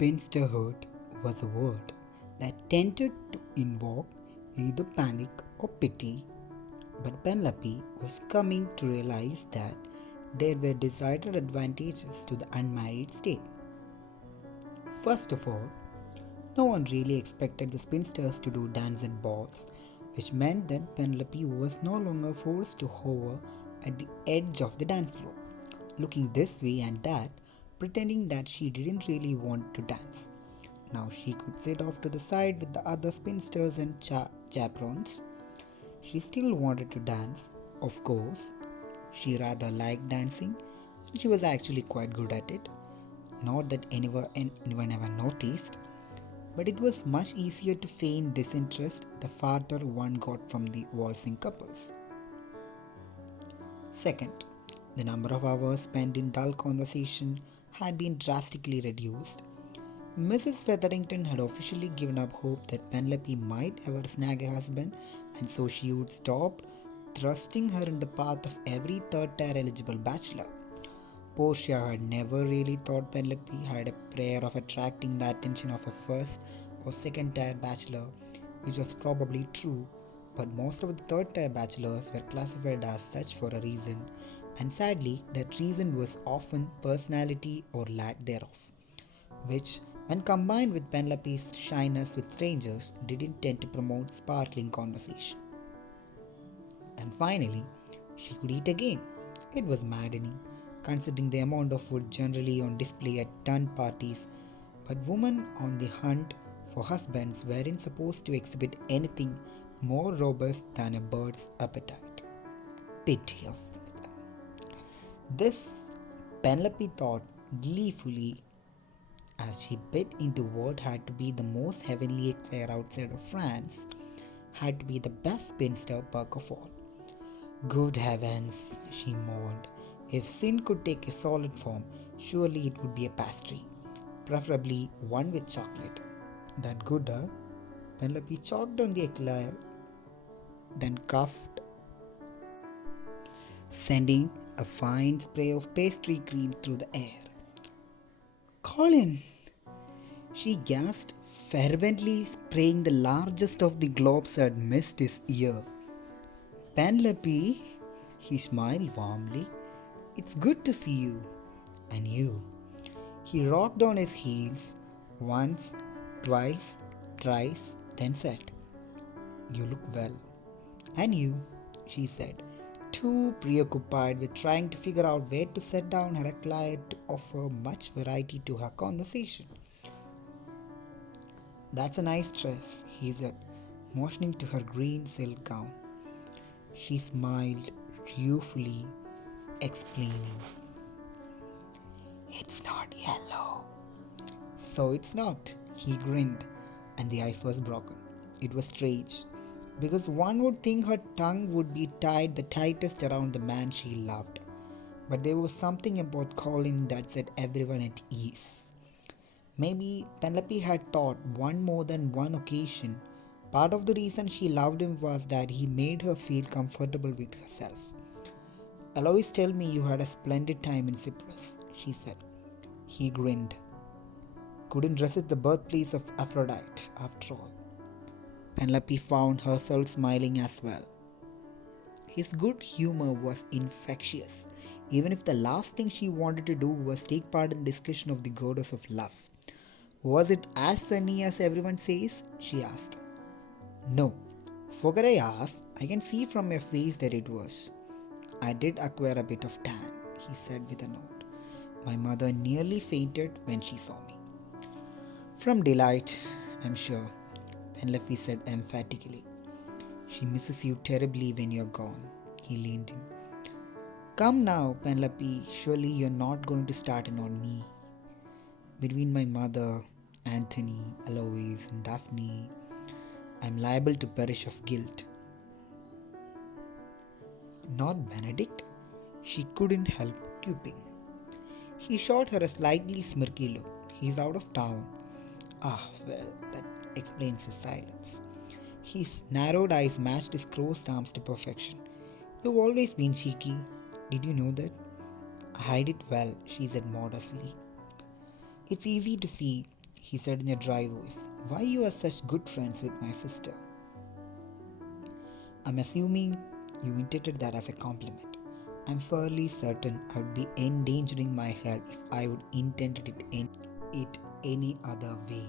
Spinsterhood was a word that tended to invoke either panic or pity, but Penelope was coming to realize that there were decided advantages to the unmarried state. First of all, no one really expected the spinsters to do dance at balls, which meant that Penelope was no longer forced to hover at the edge of the dance floor, looking this way and that, pretending that she didn't really want to dance. Now she could sit off to the side with the other spinsters and chaperons. She still wanted to dance, of course. She rather liked dancing, and she was actually quite good at it. Not that anyone ever noticed, but it was much easier to feign disinterest the farther one got from the waltzing couples. Second, the number of hours spent in dull conversation had been drastically reduced. Mrs. Featherington had officially given up hope that Penelope might ever snag a husband, and so she would stop thrusting her in the path of every third tier eligible bachelor. Portia had never really thought Penelope had a prayer of attracting the attention of a first or second tier bachelor, which was probably true, but most of the third tier bachelors were classified as such for a reason, and sadly, that reason was often personality or lack thereof, which, when combined with Penelope's shyness with strangers, didn't tend to promote sparkling conversation. And finally, she could eat again. It was maddening, considering the amount of food generally on display at done parties, but women on the hunt for husbands weren't supposed to exhibit anything more robust than a bird's appetite. Pity of them. This Penelope thought gleefully as she bit into what had to be the most heavenly eclair outside of France, had to be the best spinster perk of all. Good heavens, she mourned. If sin could take a solid form, surely it would be a pastry, preferably one with chocolate. That good, huh? Penelope chalked down the eclair, then coughed, sending a fine spray of pastry cream through the air. Colin! She gasped, fervently spraying the largest of the globes that missed his ear. Penelope, he smiled warmly. It's good to see you. And you. He rocked on his heels once, twice, thrice, then said, You look well. And you, she said, too preoccupied with trying to figure out where to set down her eclair to offer much variety to her conversation. That's a nice dress, he said, motioning to her green silk gown. She smiled ruefully, explaining, It's not yellow. So it's not, he grinned, and the ice was broken. It was strange, because one would think her tongue would be tied the tightest around the man she loved. But there was something about Colin that set everyone at ease. Maybe Penelope had thought on more than one occasion. Part of the reason she loved him was that he made her feel comfortable with herself. Eloise, tell me you had a splendid time in Cyprus, she said. He grinned. Couldn't resist the birthplace of Aphrodite, after all. Penelope found herself smiling as well. His good humor was infectious, even if the last thing she wanted to do was take part in discussion of the goddess of love. Was it as sunny as everyone says? She asked. No. Forget I asked. I can see from your face that it was. I did acquire a bit of tan, he said with a nod. My mother nearly fainted when she saw me. From delight, I'm sure, Penelope said emphatically. She misses you terribly when you're gone, he leaned in. Come now, Penelope, surely you're not going to start in on me. Between my mother, Anthony, Eloise, and Daphne, I'm liable to perish of guilt. Not Benedict? She couldn't help quipping. He shot her a slightly smirky look. He's out of town. Ah, well, that explains his silence. His narrowed eyes matched his crossed arms to perfection. You've always been cheeky. Did you know that? I hide it well, she said modestly. It's easy to see. he said in a dry voice. Why you are such good friends with my sister? I'm assuming you intended that as a compliment. I'm fairly certain I would be endangering my health if I would intended it any other way.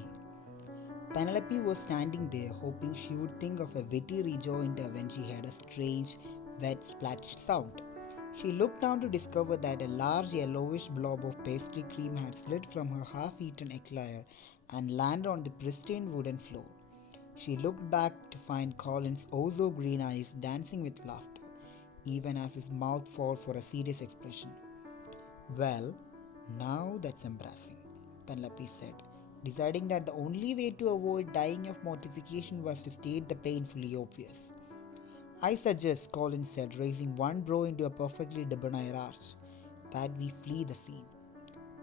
Penelope was standing there hoping she would think of a witty rejoinder when she heard a strange, wet splash sound. She looked down to discover that a large yellowish blob of pastry cream had slid from her half-eaten eclair and landed on the pristine wooden floor. She looked back to find Colin's oh-so green eyes dancing with laughter, even as his mouth fought for a serious expression. Well, now that's embarrassing, Penelope said, deciding that the only way to avoid dying of mortification was to state the painfully obvious. I suggest, Colin said, raising one brow into a perfectly debonair arch, that we flee the scene.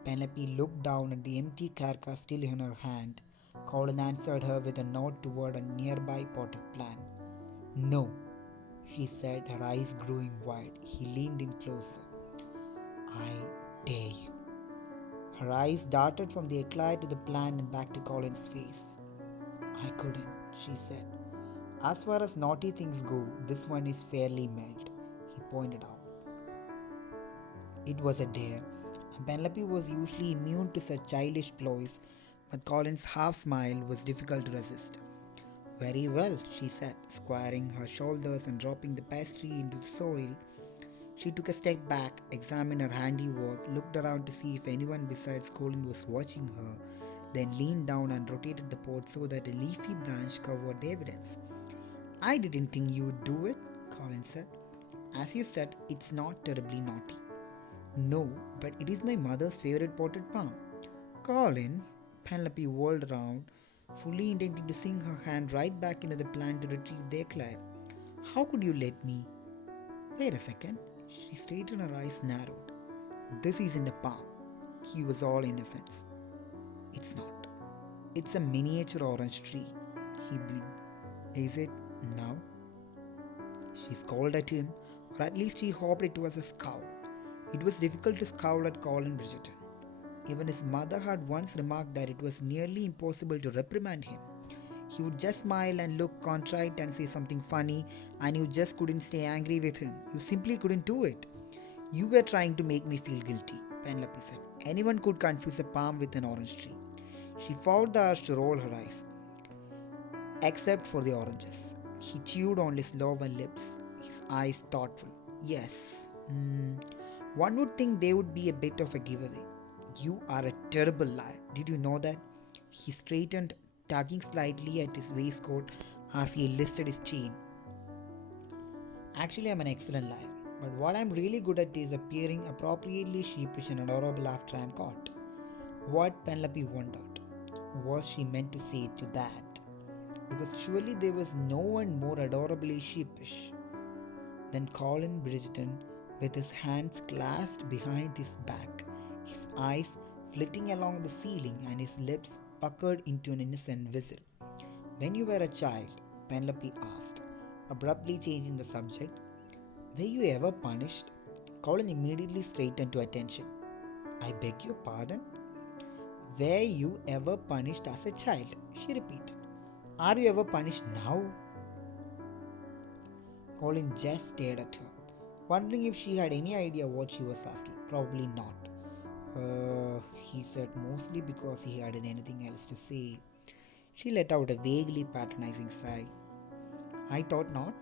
Penelope looked down at the empty carcass still in her hand. Colin answered her with a nod toward a nearby potted plant. No, she said, her eyes growing wide. He leaned in closer. I dare you. Her eyes darted from the eclair to the plant and back to Colin's face. I couldn't, she said. As far as naughty things go, this one is fairly mild, he pointed out. It was a dare, and Penelope was usually immune to such childish ploys, but Colin's half smile was difficult to resist. Very well, she said, squaring her shoulders and dropping the pastry into the soil. She took a step back, examined her handiwork, looked around to see if anyone besides Colin was watching her, then leaned down and rotated the pot so that a leafy branch covered the evidence. I didn't think you would do it, Colin said. As you said, it's not terribly naughty. No, but it is my mother's favorite potted palm. Colin, Penelope whirled around, fully intending to sink her hand right back into the plant to retrieve the eclair. How could you let me? Wait a second. She straightened, her eyes narrowed. This isn't a palm. He was all innocence. It's not. It's a miniature orange tree. He blinked. Is it now? She scowled at him, or at least he hoped it was a scowl. It was difficult to scowl at Colin Bridgerton. Even his mother had once remarked that it was nearly impossible to reprimand him. He would just smile and look contrite and say something funny, and you just couldn't stay angry with him. You simply couldn't do it. You were trying to make me feel guilty, Penelope said. Anyone could confuse a palm with an orange tree. She fought the urge to roll her eyes. Except for the oranges. He chewed on his lower lips, his eyes thoughtful. Yes, one would think they would be a bit of a giveaway. You are a terrible liar. Did you know that? He straightened, tugging slightly at his waistcoat as he lifted his chin. Actually, I'm an excellent liar, but what I'm really good at is appearing appropriately sheepish and adorable after I'm caught. What, Penelope wondered, was she meant to say to that? Because surely there was no one more adorably sheepish than Colin Bridgerton, with his hands clasped behind his back, his eyes flitting along the ceiling and his lips puckered into an innocent whistle. When you were a child, Penelope asked, abruptly changing the subject, were you ever punished? Colin immediately straightened to attention. I beg your pardon? Were you ever punished as a child? She repeated. Are you ever punished now? Colin just stared at her, wondering if she had any idea what she was asking. Probably not. He said, mostly because he hadn't anything else to say. She let out a vaguely patronizing sigh. I thought not.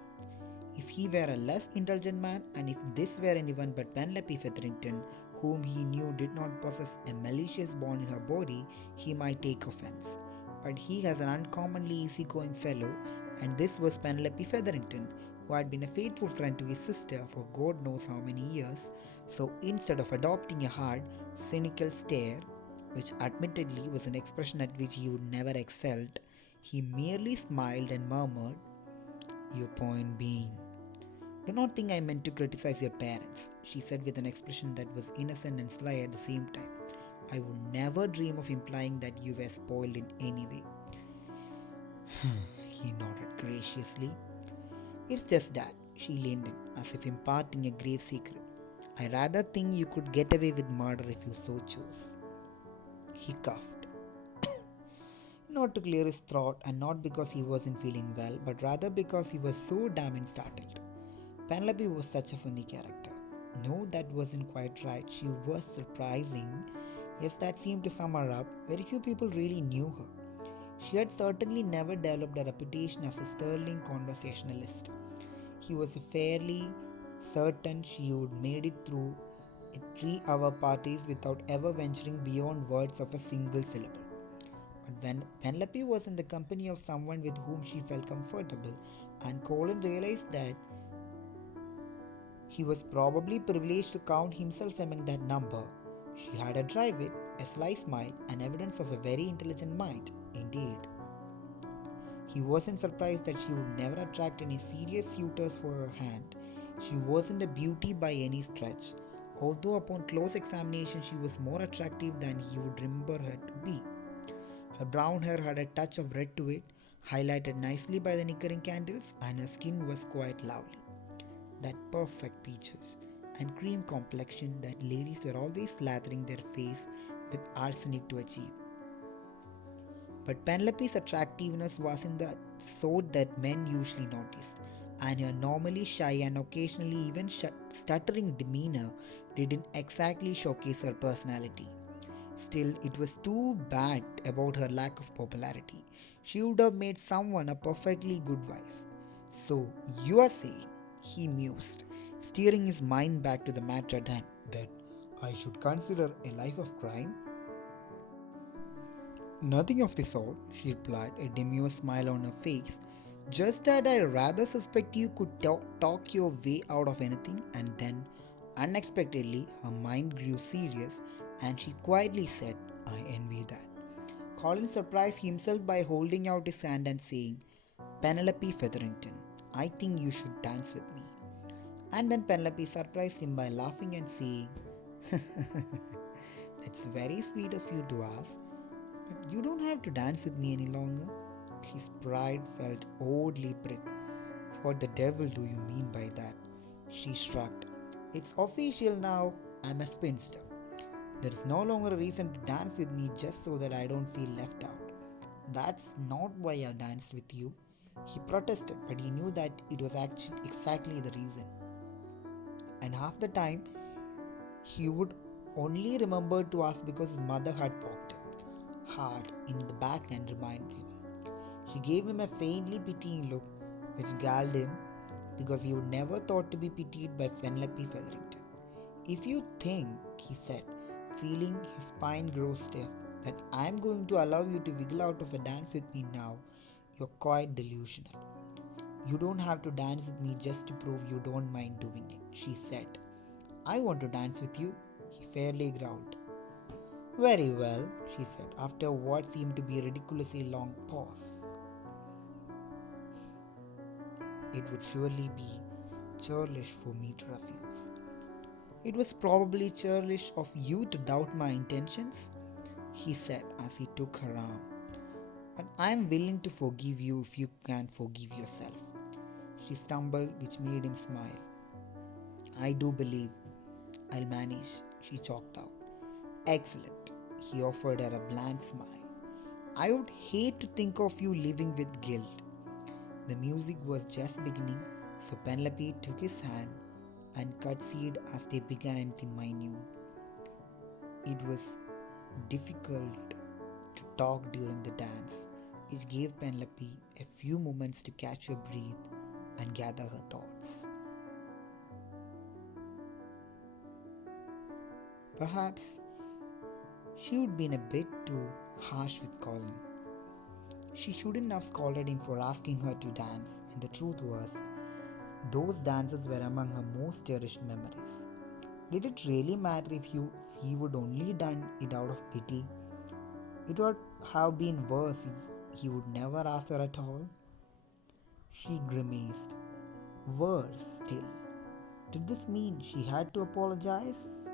If he were a less indulgent man, and if this were anyone but Penelope Featherington, whom he knew did not possess a malicious bone in her body, he might take offense. But he has an uncommonly easygoing fellow, and this was Penelope Featherington, who had been a faithful friend to his sister for God knows how many years. So instead of adopting a hard, cynical stare, which admittedly was an expression at which he would never excelled, he merely smiled and murmured, your point being, do not think I meant to criticize your parents, she said with an expression that was innocent and sly at the same time. I would never dream of implying that you were spoiled in any way. He nodded graciously. It's just that, she leaned in, as if imparting a grave secret. I rather think you could get away with murder if you so chose. He coughed. not to clear his throat and not because he wasn't feeling well, but rather because he was so damn startled. Penelope was such a funny character. No, that wasn't quite right. She was surprising. Yes, that seemed to sum her up. Very few people really knew her. She had certainly never developed a reputation as a sterling conversationalist. He was fairly certain she would made it through a 3-hour parties without ever venturing beyond words of a single syllable. But when Penelope was in the company of someone with whom she felt comfortable, and Colin realized that he was probably privileged to count himself among that number, she had a dry wit, a sly smile, and evidence of a very intelligent mind. Indeed, he wasn't surprised that she would never attract any serious suitors for her hand. She wasn't a beauty by any stretch, although upon close examination she was more attractive than he would remember her to be. Her brown hair had a touch of red to it, highlighted nicely by the Nickering candles, and her skin was quite lovely. That perfect peaches and cream complexion that ladies were always slathering their face with arsenic to achieve. But Penelope's attractiveness wasn't the sort that men usually noticed, and her normally shy and occasionally even stuttering demeanor didn't exactly showcase her personality. Still, it was too bad about her lack of popularity. She would have made someone a perfectly good wife. So, you are saying, he mused, steering his mind back to the matter at hand, that I should consider a life of crime? Nothing of the sort, she replied, a demure smile on her face. Just that I rather suspect you could talk your way out of anything, and then, unexpectedly, her mind grew serious and she quietly said, I envy that. Colin surprised himself by holding out his hand and saying, Penelope Featherington, I think you should dance with me. And then Penelope surprised him by laughing and saying, That's very sweet of you to ask, but you don't have to dance with me any longer. His pride felt oddly pricked. What the devil do you mean by that? She shrugged. It's official now. I'm a spinster. There is no longer a reason to dance with me just so that I don't feel left out. That's not why I danced with you. He protested, but he knew that it was actually exactly the reason. And half the time, he would only remember to ask because his mother had poked him hard in the back and reminded him. She gave him a faintly pitying look, which galled him because he would never thought to be pitied by Penelope Featherington. If you think, he said, feeling his spine grow stiff, that I am going to allow you to wiggle out of a dance with me now, you're quite delusional. You don't have to dance with me just to prove you don't mind doing it, she said. I want to dance with you, he fairly growled. Very well, she said, after what seemed to be a ridiculously long pause. It would surely be churlish for me to refuse. It was probably churlish of you to doubt my intentions, he said as he took her arm. But I am willing to forgive you if you can forgive yourself. She stumbled, which made him smile. I do believe I'll manage, she chalked out. Excellent, he offered her a bland smile. I would hate to think of you living with guilt. The music was just beginning, so Penelope took his hand and curtsied as they began the minute. It was difficult to talk during the dance, which gave Penelope a few moments to catch her breath and gather her thoughts. Perhaps she would have been a bit too harsh with Colin. She shouldn't have scolded him for asking her to dance, and the truth was, those dances were among her most cherished memories. Did it really matter if he would only done it out of pity? It would have been worse if he would never ask her at all. She grimaced. Worse still. Did this mean she had to apologize?